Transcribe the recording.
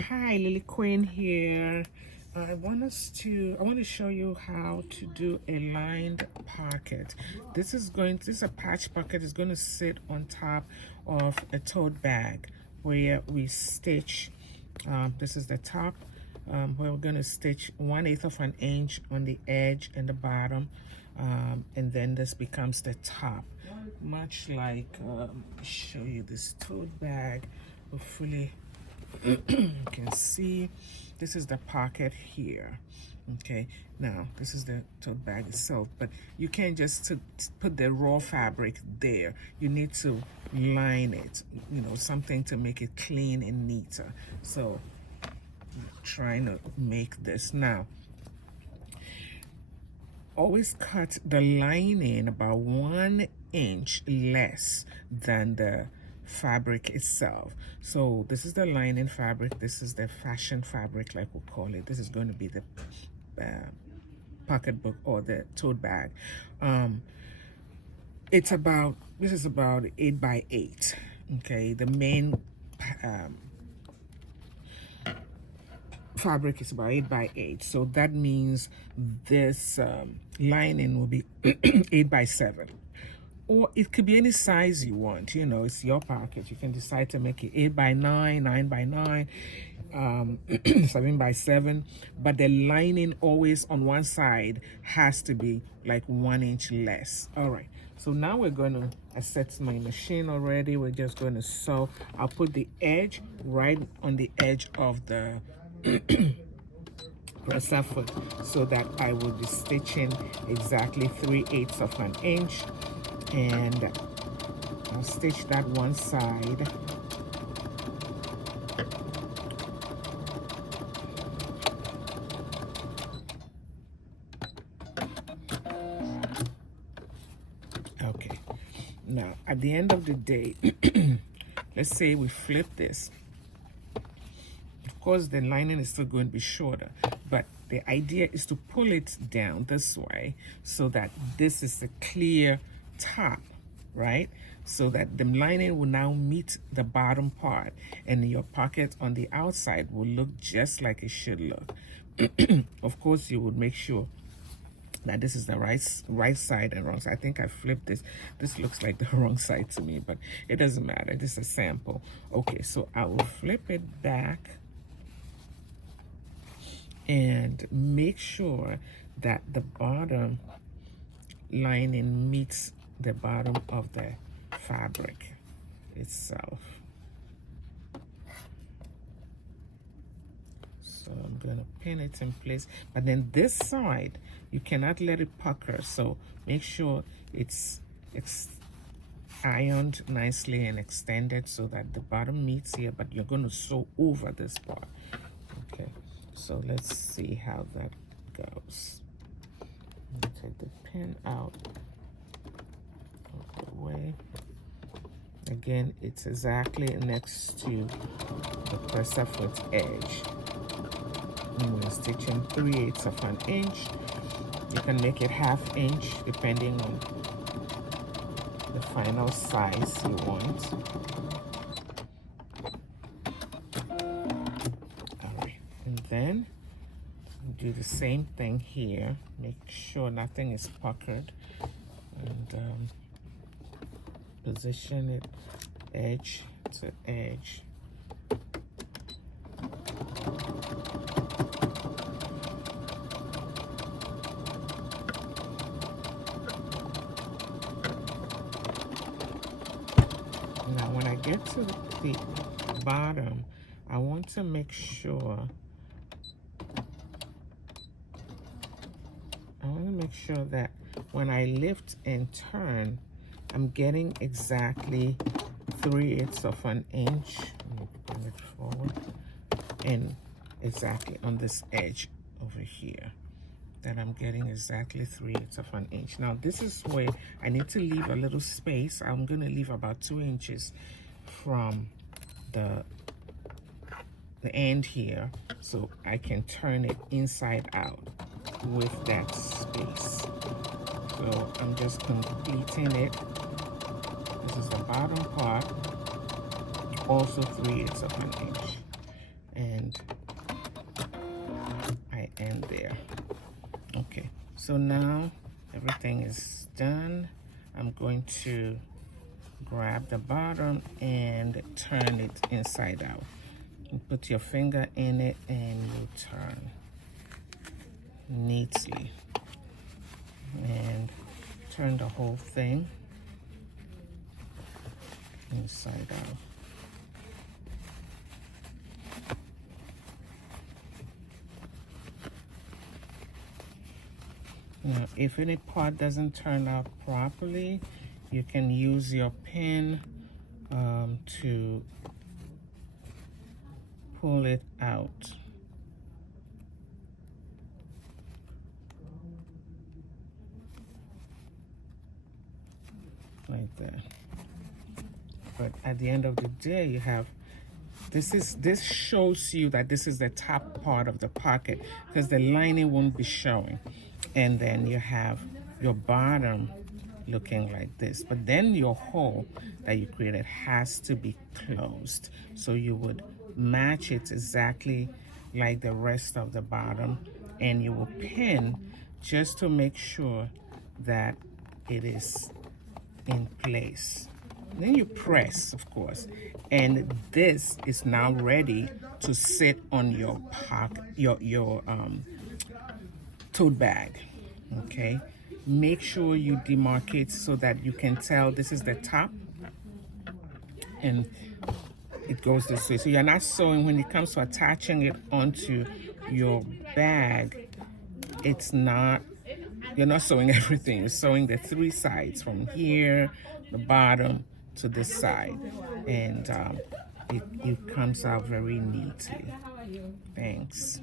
Hi, Lily Quinn here. I want to show you how to do a lined pocket. This is a patch pocket. Is going to sit on top of a tote bag where we stitch. This is the top where we're going to stitch 1/8 of an inch on the edge and the bottom, and then this becomes the top. Much like, show you this tote bag. Hopefully you can see this is the pocket here. Okay, now this is the tote bag itself, but you can't just put the raw fabric there. You need to line it, something to make it clean and neater. So I'm trying to make this now. Always cut the lining about 1 inch less than the fabric itself. So this is the lining fabric. This is the fashion fabric, like we'll call it. This is going to be the pocketbook or the tote bag. This is about 8 by 8. Okay, the main fabric is about 8 by 8, so that means this lining will be 8 by 7, or it could be any size you want. It's your pocket. You can decide to make it 8 by 9, 9 by 9, 7 by 7, but the lining always on one side has to be like 1 inch less. All right, so now we're going to, I set my machine already. We're just going to sew. I'll put the edge right on the edge of the presser foot, so that I will be stitching exactly 3/8 of an inch, and I'll stitch that one side. Okay, now at the end of the day, let's say we flip this. Of course, the lining is still going to be shorter, but the idea is to pull it down this way so that this is the clear top, right? So that the lining will now meet the bottom part, and your pocket on the outside will look just like it should look. Of course, you would make sure that this is the right side and wrong side. I think I flipped this. This looks like the wrong side to me, but it doesn't matter. This is a sample. Okay, so I will flip it back and make sure that the bottom lining meets the bottom of the fabric itself. So I'm going to pin it in place, but then this side you cannot let it pucker, so make sure it's ironed nicely and extended so that the bottom meets here, but you're going to sew over this part. Okay, so let's see how that goes. Take the pin out of the way. Again, it's exactly next to the presser foot edge. And we're stitching 3/8 of an inch. You can make it 1/2 inch depending on the final size you want. All right, and then do the same thing here. Make sure nothing is puckered, and position it edge to edge. Now when I get to the bottom, I want to make sure that when I lift and turn, I'm getting exactly 3/8 of an inch. Let me bring it forward, and exactly on this edge over here, that I'm getting exactly 3/8 of an inch. Now this is where I need to leave a little space. I'm going to leave about 2 inches from the end here, so I can turn it inside out with that space. So I'm just completing it. This is the bottom part, also 3/8 of an inch, and and there. Okay, so now everything is done. I'm going to grab the bottom and turn it inside out. You put your finger in it and you turn neatly and turn the whole thing inside out. Now, if any part doesn't turn out properly, you can use your pin to pull it out. Like that. But at the end of the day, you have this shows you that this is the top part of the pocket because the lining won't be showing. And then you have your bottom looking like this. But then your hole that you created has to be closed. So you would match it exactly like the rest of the bottom, and you will pin just to make sure that it is in place. Then you press, of course, and this is now ready to sit on your tote bag. Okay, make sure you demarcate so that you can tell this is the top and it goes this way. So you're not sewing when it comes to attaching it onto your bag. It's not, you're not sewing everything. You're sewing the three sides from here, the bottom to this side, and it comes out very neatly. Thanks.